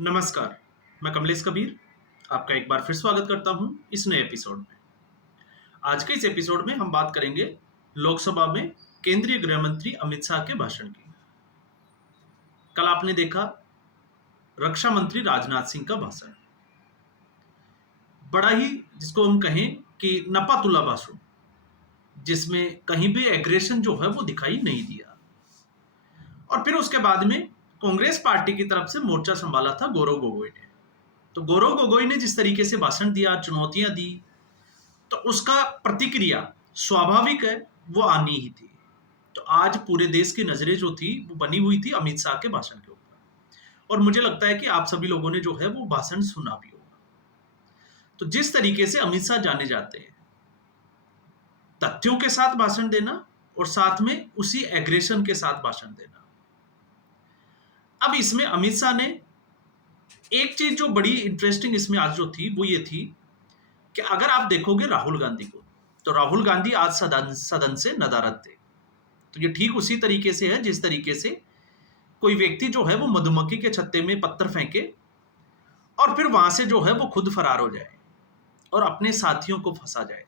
नमस्कार, मैं कमलेश कबीर आपका एक बार फिर स्वागत करता हूं इस नए एपिसोड में। आज के इस एपिसोड में हम बात करेंगे लोकसभा में केंद्रीय गृह मंत्री अमित शाह के भाषण की। कल आपने देखा रक्षा मंत्री राजनाथ सिंह का भाषण, बड़ा ही जिसको हम कहें कि नपा-तुला भाषण, जिसमें कहीं भी एग्रेशन जो है वो दिखाई नहीं दिया। और फिर उसके बाद में कांग्रेस पार्टी की तरफ से मोर्चा संभाला था गौरव गोगोई ने। तो गौरव गोगोई ने जिस तरीके से भाषण दिया, चुनौतियां दी, तो उसका प्रतिक्रिया स्वाभाविक है, वो आनी ही थी। तो आज पूरे देश की नजरें जो थी वो बनी हुई थी अमित शाह के भाषण के ऊपर, और मुझे लगता है कि आप सभी लोगों ने जो है वो भाषण सुना भी होगा। तो जिस तरीके से अमित शाह जाने जाते हैं, तथ्यों के साथ भाषण देना और साथ में उसी एग्रेशन के साथ भाषण देना। अब इसमें अमित शाह ने एक चीज जो बड़ी इंटरेस्टिंग इसमें आज जो थी वो ये थी कि अगर आप देखोगे राहुल गांधी को, तो राहुल गांधी आज सदन से नदारद थे। तो ये ठीक उसी तरीके से है जिस तरीके से कोई व्यक्ति जो है वो मधुमक्खी के छत्ते में पत्थर फेंके और फिर वहां से जो है वो खुद फरार हो जाए और अपने साथियों को फंसा जाए।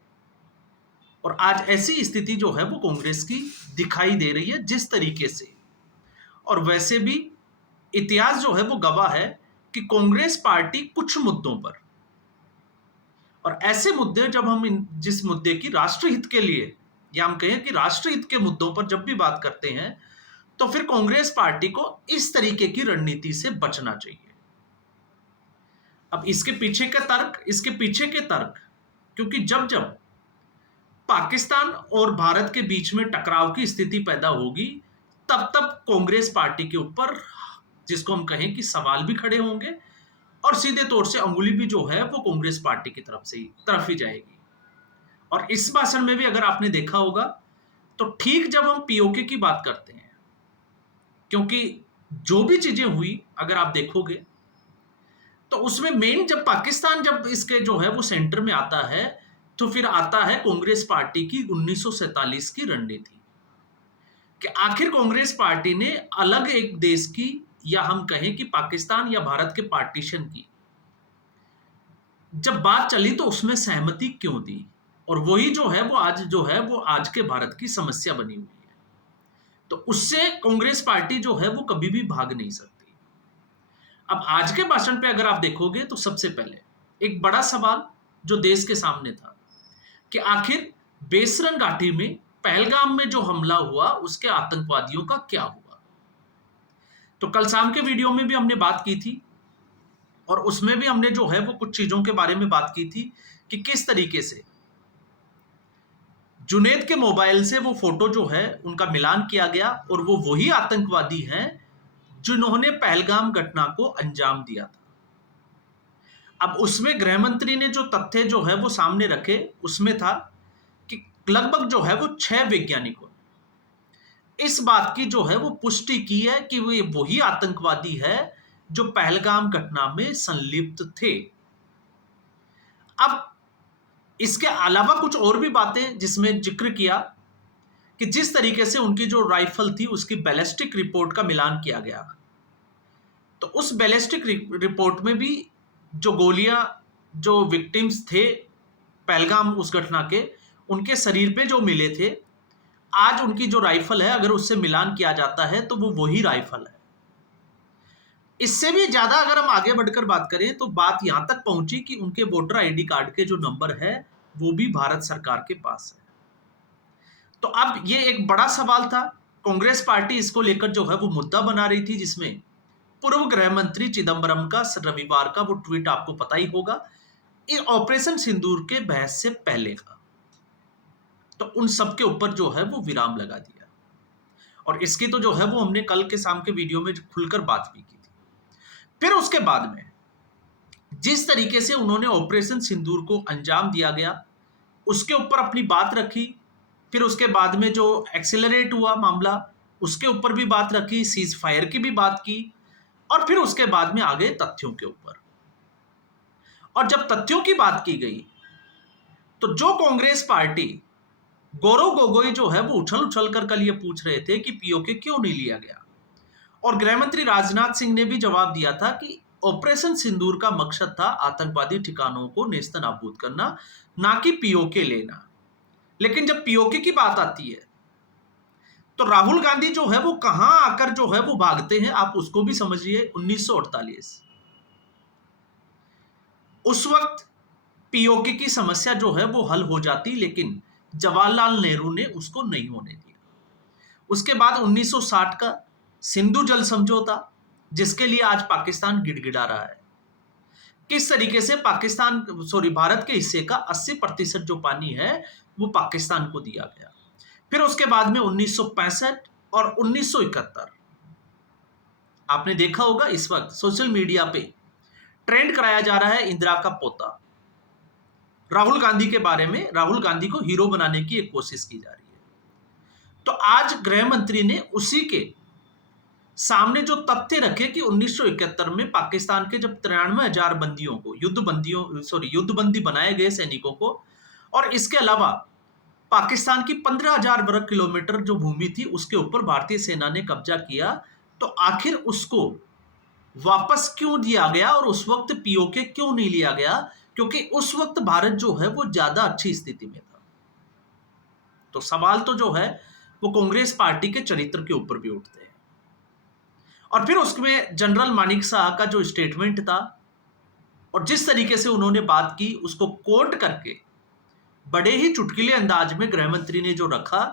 और आज ऐसी स्थिति जो है वो कांग्रेस की दिखाई दे रही है जिस तरीके से। और वैसे भी इतिहास जो है वो गवाह है कि कांग्रेस पार्टी कुछ मुद्दों पर, और ऐसे मुद्दे जब हम जिस मुद्दे की राष्ट्रहित के लिए, या हम कहें कि राष्ट्रहित के मुद्दों पर जब भी बात करते हैं, तो फिर कांग्रेस पार्टी को इस तरीके की रणनीति से बचना चाहिए। अब इसके पीछे के तर्क, क्योंकि जब जब पाकिस्तान और भारत के बीच में टकराव की स्थिति पैदा होगी, तब तब कांग्रेस पार्टी के ऊपर, जिसको हम कहें कि सवाल भी खड़े होंगे, और सीधे तौर से अंगुली भी जो है वो कांग्रेस पार्टी की तरफ ही जाएगी। और इस भाषण में भी अगर आपने देखा होगा, तो ठीक जब हम पीओके की बात करते हैं, क्योंकि जो भी चीजें हुई अगर आप देखोगे, तो उसमें मेन जब पाकिस्तान जब इसके जो है वो सेंटर में आता है, तो फिर आता है कांग्रेस पार्टी की 1947 की रणनीति, कि आखिर कांग्रेस पार्टी ने अलग एक देश की, या हम कहें कि पाकिस्तान या भारत के पार्टीशन की जब बात चली, तो उसमें सहमति क्यों दी। और वही जो है वो आज के भारत की समस्या बनी हुई है। तो उससे कांग्रेस पार्टी जो है वो कभी भी भाग नहीं सकती। अब आज के भाषण पे अगर आप देखोगे, तो सबसे पहले एक बड़ा सवाल जो देश के सामने था कि आखिर बेसरन घाटी में पहलगाम में जो हमला हुआ उसके आतंकवादियों का क्या हुआ। तो कल शाम के वीडियो में भी हमने बात की थी, और उसमें भी हमने जो है वो कुछ चीजों के बारे में बात की थी कि किस तरीके से जुनैद के मोबाइल से वो फोटो जो है उनका मिलान किया गया, और वो वही आतंकवादी हैं जिन्होंने पहलगाम घटना को अंजाम दिया था। अब उसमें गृह मंत्री ने जो तथ्य जो है वो सामने रखे, उसमें था कि लगभग जो है वो 6 वैज्ञानिकों ने इस बात की जो है वो पुष्टि की है कि वो वही आतंकवादी है जो पहलगाम घटना में संलिप्त थे। अब इसके अलावा कुछ और भी बातें जिसमें जिक्र किया कि जिस तरीके से उनकी जो राइफल थी उसकी बैलिस्टिक रिपोर्ट का मिलान किया गया, तो उस बैलिस्टिक रिपोर्ट में भी जो गोलियां, जो विक्टिम्स थे पहलगाम उस घटना के, उनके शरीर पे जो मिले थे, आज उनकी जो राइफल है अगर उससे मिलान किया जाता है तो वो वही राइफल है। इससे भी ज्यादा अगर हम आगे बढ़कर बात करें, तो बात यहां तक पहुंची कि उनके वोटर आईडी कार्ड के जो नंबर है वो भी भारत सरकार के पास है। तो अब ये एक बड़ा सवाल था। कांग्रेस पार्टी इसको लेकर जो है वो मुद्दा बना रही थी, जिसमें पूर्व गृह मंत्री चिदम्बरम का रविवार का वो ट्वीट आपको पता ही होगा, ये ऑपरेशन सिंदूर के बहस से पहले का। तो उन सब के ऊपर जो है वो विराम लगा दिया, और इसकी तो जो है वो हमने कल के शाम के वीडियो में खुलकर बात भी की थी। फिर उसके बाद में जिस तरीके से उन्होंने ऑपरेशन सिंदूर को अंजाम दिया गया उसके ऊपर अपनी बात रखी, फिर उसके बाद में जो एक्सेलरेट हुआ मामला उसके ऊपर भी बात रखी, सीज फायर की भी बात की, और फिर उसके बाद में आगे तथ्यों के ऊपर। और जब तथ्यों की बात की गई, तो जो कांग्रेस पार्टी, गौरव गोगोई जो है वो उछल उछल कर कल ये पूछ रहे थे कि पीओके क्यों नहीं लिया गया, और गृह मंत्री राजनाथ सिंह ने भी जवाब दिया था कि ऑपरेशन सिंदूर का मकसद था आतंकवादी ठिकानों को नेस्तनाबूद करना, ना कि पीओके लेना। लेकिन जब पीओके की बात आती है तो राहुल गांधी जो है वो कहां आकर जो है वो भागते हैं, आप उसको भी समझिए। 1948 उस वक्त पीओके की समस्या जो है वो हल हो जाती, लेकिन जवाहरलाल नेहरू ने उसको नहीं होने दिया। उसके बाद 1960 का सिंधु जल समझौता, जिसके लिए आज पाकिस्तान गिड़गिड़ा रहा है। किस तरीके से भारत के हिस्से का 80% जो पानी है वो पाकिस्तान को दिया गया। फिर उसके बाद में 1965 और 1971 आपने देखा होगा, इस वक्त सोशल मीडिया पे ट्रेंड कराया जा रहा है इंदिरा का पोता राहुल गांधी के बारे में। राहुल गांधी को हीरो बनाने की एक कोशिश की जा रही है। तो आज गृह मंत्री ने उसी के सामने जो तथ्य रखे कि 1971 में पाकिस्तान के जब 93,000 बंदियों को युद्धबंदी बनाए गए सैनिकों को, और इसके अलावा पाकिस्तान की 15,000 वर्ग किलोमीटर जो भूमि थी उसके ऊपर भारतीय सेना ने कब्जा किया, तो आखिर उसको वापस क्यों दिया गया और उस वक्त पीओके क्यों नहीं लिया गया? क्योंकि उस वक्त भारत जो है वो ज्यादा अच्छी स्थिति में था। तो सवाल तो जो है वो कांग्रेस पार्टी के चरित्र के ऊपर भी उठते हैं। और फिर उसमें जनरल मानिक शाह का जो स्टेटमेंट था और जिस तरीके से उन्होंने बात की, उसको कोट करके बड़े ही चुटकीले अंदाज में गृह मंत्री ने जो रखा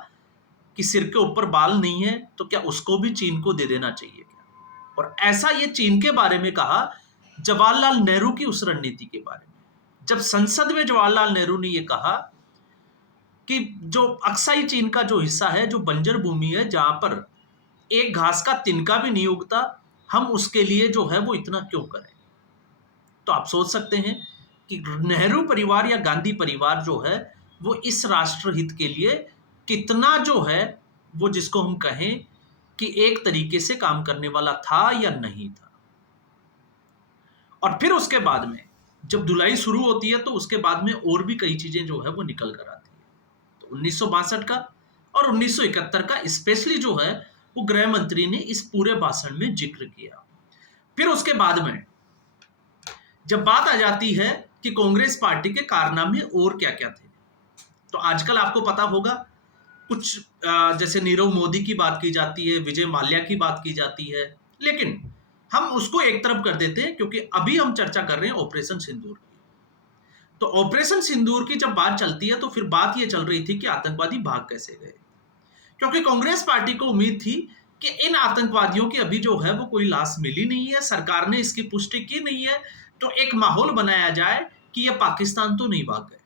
कि सिर के ऊपर बाल नहीं है तो क्या उसको भी चीन को दे देना चाहिए क्या? और ऐसा ये चीन के बारे में कहा जवाहरलाल नेहरू की उस रणनीति के बारे में। जब संसद में जवाहरलाल नेहरू ने यह कहा कि जो अक्साई चीन का जो हिस्सा है, जो बंजर भूमि है जहां पर एक घास का तिनका भी नहीं उगता, हम उसके लिए जो है वो इतना क्यों करें? तो आप सोच सकते हैं कि नेहरू परिवार या गांधी परिवार जो है वो इस राष्ट्रहित के लिए कितना जो है वो, जिसको हम कहें कि एक तरीके से काम करने वाला था या नहीं था। और फिर उसके बाद में जब धुलाई शुरू होती है तो उसके बाद में और भी कई चीजें जो है वो निकल कर आती है। तो 1962 का और 1971 का स्पेशली जो है वो गृह मंत्री ने इस पूरे भाषण में जिक्र किया। फिर उसके बाद में जब बात आ जाती है कि कांग्रेस पार्टी के कारनामे और क्या क्या थे, तो आजकल आपको पता होगा कुछ जैसे नीरव मोदी की बात की जाती है, विजय माल्या की बात की जाती है, लेकिन हम उसको एक तरफ कर देते हैं क्योंकि अभी हम चर्चा कर रहे हैं ऑपरेशन सिंदूर की। तो ऑपरेशन सिंदूर की जब बात चलती है तो फिर बात यह चल रही थी कि आतंकवादी भाग कैसे गए, क्योंकि कांग्रेस पार्टी को उम्मीद थी कि इन आतंकवादियों की अभी जो है वो कोई लाश मिली नहीं है, सरकार ने इसकी पुष्टि की नहीं है, तो एक माहौल बनाया जाए कि ये पाकिस्तान तो नहीं भाग गए।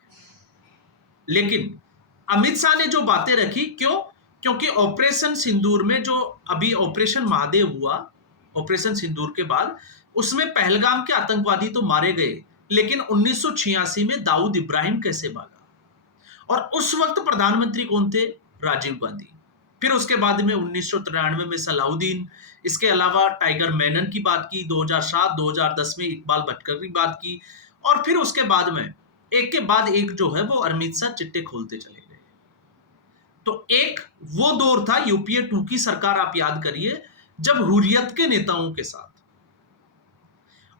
लेकिन अमित शाह ने जो बातें रखी, क्यों? क्योंकि ऑपरेशन सिंदूर में जो अभी ऑपरेशन महादेव हुआ, ऑपरेशन सिंदूर के बाद उसमें पहलगाम के आतंकवादी तो मारे गए, लेकिन 1986 में दाऊद इब्राहिम कैसे भागा? और उस वक्त प्रधानमंत्री कौन थे? राजीव गांधी। फिर उसके बाद में 1993 में सलाउद्दीन, इसके अलावा टाइगर मेनन की बात की, 2007-2010 में इकबाल भटकर की बात की, और फिर उसके बाद में एक के बाद एक जो है वो अमित शाह चिट्टे खोलते चले गए। तो एक वो दौर था यूपीए 2 की सरकार, आप याद करिए, जब हुर्रियत के नेताओं के साथ,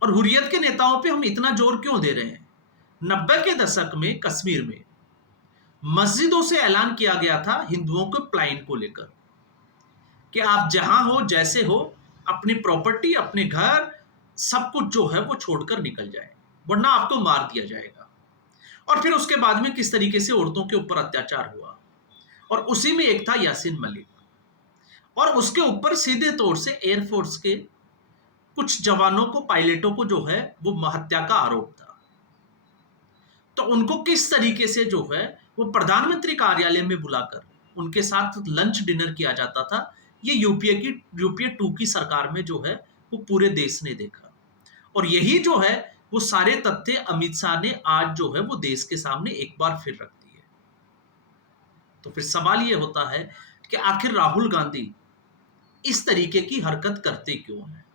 और हुर्रियत के नेताओं पे हम इतना जोर क्यों दे रहे हैं? 90 के दशक में कश्मीर में मस्जिदों से ऐलान किया गया था हिंदुओं के प्लान को लेकर कि आप जहां हो, जैसे हो, अपनी प्रॉपर्टी, अपने घर, सब कुछ जो है वो छोड़कर निकल जाए, वरना आपको मार दिया जाएगा। और फिर उसके बाद में किस तरीके से औरतों के ऊपर अत्याचार हुआ, और उसी में एक था यासीन मलिक, और उसके ऊपर सीधे तौर से एयरफोर्स के कुछ जवानों को, पायलटों को जो है वो हत्या का आरोप था। तो उनको किस तरीके से जो है वो प्रधानमंत्री कार्यालय में बुलाकर उनके साथ लंच डिनर किया जाता था, ये यूपीए 2 की सरकार में जो है वो पूरे देश ने देखा। और यही जो है वो सारे तथ्य अमित शाह ने आज जो है वो देश के सामने एक बार फिर रख दिए। तो फिर सवाल ये होता है कि आखिर राहुल गांधी इस तरीके की हरकत करते क्यों हैं?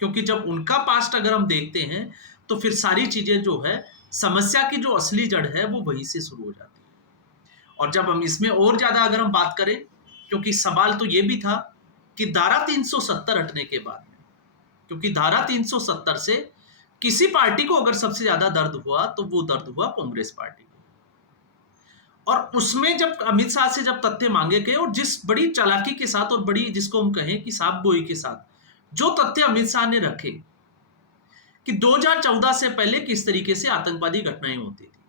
क्योंकि जब उनका पास्ट अगर हम देखते हैं तो फिर सारी चीजें जो है, समस्या की जो असली जड़ है वो वहीं से शुरू हो जाती है। और जब हम इसमें और ज्यादा अगर हम बात करें, क्योंकि सवाल तो ये भी था कि धारा 370 हटने के बाद क्योंकि धारा 370 से किसी पार्टी को अगर सबसे ज्यादा दर्द हुआ तो वो दर्द हुआ कांग्रेस पार्टी को। और उसमें जब अमित शाह से जब तथ्य मांगे गए और जिस बड़ी चालाकी के साथ और बड़ी जिसको हम कहें कि साफ गोई के साथ जो तथ्य अमित शाह ने रखे कि 2014 से पहले किस तरीके से आतंकवादी घटनाएं होती थी,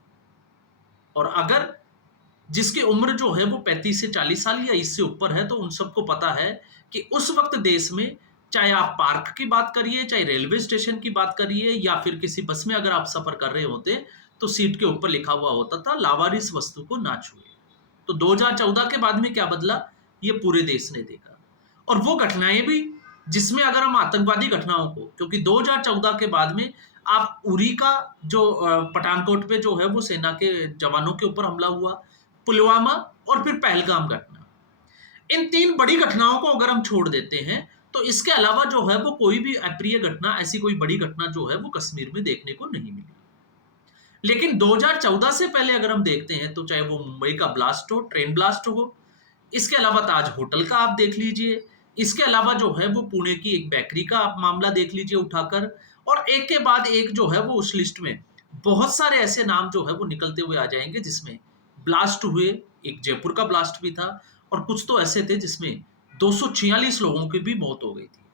और अगर जिसकी उम्र जो है वो 35 से 40 साल या इससे ऊपर है तो उन सबको पता है कि उस वक्त देश में चाहे आप पार्क की बात करिए, चाहे रेलवे स्टेशन की बात करिए, या फिर किसी बस में अगर आप सफर कर रहे होते तो सीट के ऊपर लिखा हुआ होता था लावारिस वस्तु को ना छुए। तो 2014 के बाद में क्या बदला, ये पूरे देश ने देखा। और वो घटनाएं भी जिसमें अगर हम आतंकवादी घटनाओं को, क्योंकि 2014 के बाद में आप उरी का जो पठानकोट पे जो है वो सेना के जवानों के ऊपर हमला हुआ, पुलवामा और फिर पहलगाम घटना, इन 3 बड़ी घटनाओं को अगर हम छोड़ देते हैं तो इसके अलावा जो है वो कोई भी अप्रिय घटना, ऐसी कोई बड़ी घटना जो है वो कश्मीर में देखने को नहीं मिली। लेकिन 2014 से पहले अगर हम देखते हैं तो चाहे वो मुंबई का ब्लास्ट हो, ट्रेन ब्लास्ट हो, इसके अलावा ताज होटल का आप देख लीजिए, इसके अलावा जो है वो पुणे की एक बेकरी का आप मामला देख लीजिए उठाकर, और एक के बाद एक जो है वो उस लिस्ट में बहुत सारे ऐसे नाम जो है वो निकलते हुए आ जाएंगे जिसमें ब्लास्ट हुए। एक जयपुर का ब्लास्ट भी था और कुछ तो ऐसे थे जिसमें 246 लोगों की भी मौत हो गई थी।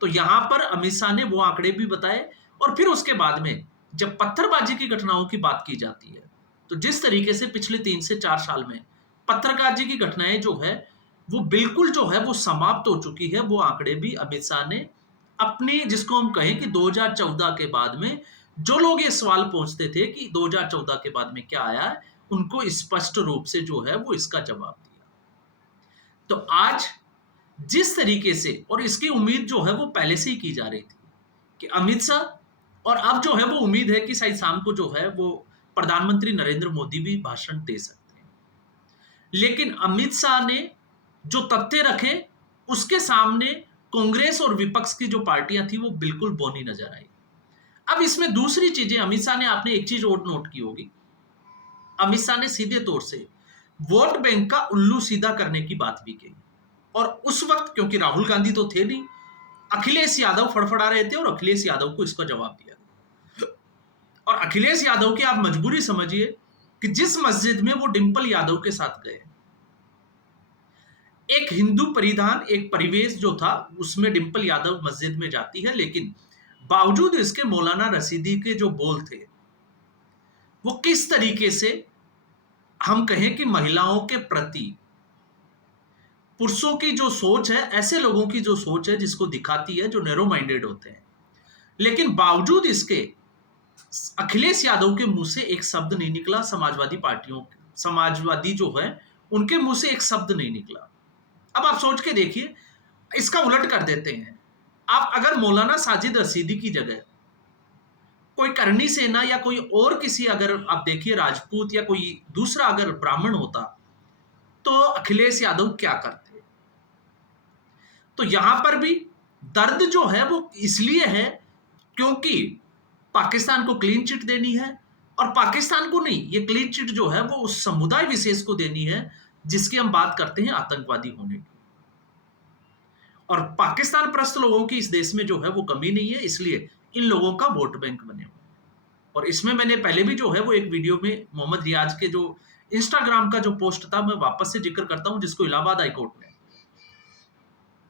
तो यहां पर अमित शाह ने वो आंकड़े भी बताए। और फिर उसके बाद में जब पत्थरबाजी की घटनाओं की बात की जाती है तो जिस तरीके से पिछले 3 से 4 साल में पत्थरबाजी की घटनाएं जो है वो बिल्कुल जो है वो समाप्त हो चुकी है, वो आंकड़े भी अमित शाह ने अपने, जिसको हम कहें कि 2014 के बाद में जो लोग ये सवाल पूछते थे कि 2014 के बाद में क्या आया है, उनको स्पष्ट रूप से जो है वो इसका जवाब दिया। तो आज जिस तरीके से, और इसकी उम्मीद जो है वो पहले से ही की जा रही थी कि अमित शाह, और अब जो है वो उम्मीद है कि शायद शाम को जो है वो प्रधानमंत्री नरेंद्र मोदी भी भाषण दे सकते हैं, लेकिन अमित शाह ने जो तथ्य रखे उसके सामने कांग्रेस और विपक्ष की जो पार्टियां थी वो बिल्कुल बौनी नजर आई। अब इसमें दूसरी चीजें अमित शाह ने, आपने एक चीज और नोट की होगी, अमित शाह ने सीधे तौर से वोट बैंक का उल्लू सीधा करने की बात भी कही। और उस वक्त क्योंकि राहुल गांधी तो थे नहीं, अखिलेश यादव फड़फड़ा रहे थे और अखिलेश यादव को इसका जवाब दिया। और अखिलेश यादव की आप मजबूरी समझिए कि जिस मस्जिद में वो डिंपल यादव के साथ गए, एक हिंदू परिधान, एक परिवेश जो था उसमें डिंपल यादव मस्जिद में जाती है, लेकिन बावजूद इसके मौलाना रशीदी के जो बोल थे वो किस तरीके से हम कहें कि महिलाओं के प्रति पुरुषों की जो सोच है, ऐसे लोगों की जो सोच है जिसको दिखाती है, जो नैरो माइंडेड होते हैं, लेकिन बावजूद इसके अखिलेश यादव के मुंह से एक शब्द नहीं निकला, समाजवादी जो है उनके मुंह से एक शब्द नहीं निकला। अब आप सोच के देखिए, इसका उलट कर देते हैं, आप अगर मौलाना साजिद रशीदी की जगह कोई करनी सेना या कोई और किसी, अगर आप देखिए राजपूत या कोई दूसरा अगर ब्राह्मण होता तो अखिलेश यादव क्या करते। तो यहां पर भी दर्द जो है वो इसलिए है क्योंकि पाकिस्तान को क्लीन चिट देनी है, और पाकिस्तान को नहीं, ये क्लीन चिट जो है वो उस समुदाय विशेष को देनी है जिसकी हम बात करते हैं आतंकवादी होने की। और पाकिस्तान प्रस्त लोगों की इस देश में जो है वो कमी नहीं है, इसलिए इन लोगों का वोट बैंक बने हुए। और इसमें मैंने पहले भी जो है वो एक वीडियो में मोहम्मद रियाज के जो इंस्टाग्राम का जो पोस्ट था मैं वापस से जिक्र करता हूं, जिसको इलाहाबाद हाईकोर्ट ने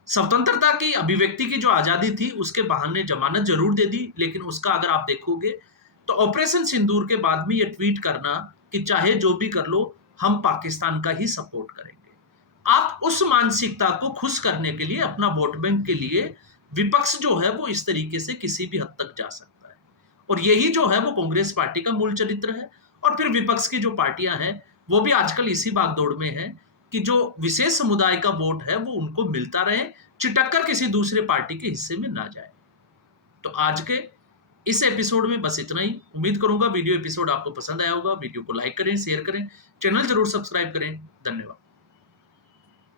स्वतंत्रता की अभिव्यक्ति की जो आजादी थी उसके बहाने जमानत जरूर दे दी, लेकिन उसका अगर आप देखोगे तो ऑपरेशन सिंदूर के बाद में ये ट्वीट करना कि चाहे जो भी कर लो हम पाकिस्तान का ही सपोर्ट करेंगे, आप उस मानसिकता को खुश करने के लिए, अपना वोट बैंक के लिए विपक्ष जो है वो इस तरीके से किसी भी हद तक जा सकता है। और यही जो है वो कांग्रेस पार्टी का मूल चरित्र है। और फिर विपक्ष की जो पार्टियां हैं वो भी आजकल इसी भागदौड़ में है कि जो विशेष समुदाय का वोट है वो उनको मिलता रहे, चिटक्कर किसी दूसरे पार्टी के हिस्से में ना जाए। तो आज के इस एपिसोड में बस इतना ही। उम्मीद करूंगा वीडियो एपिसोड आपको पसंद आया होगा। वीडियो को लाइक करें, शेयर करें, चैनल जरूर सब्सक्राइब करें। धन्यवाद।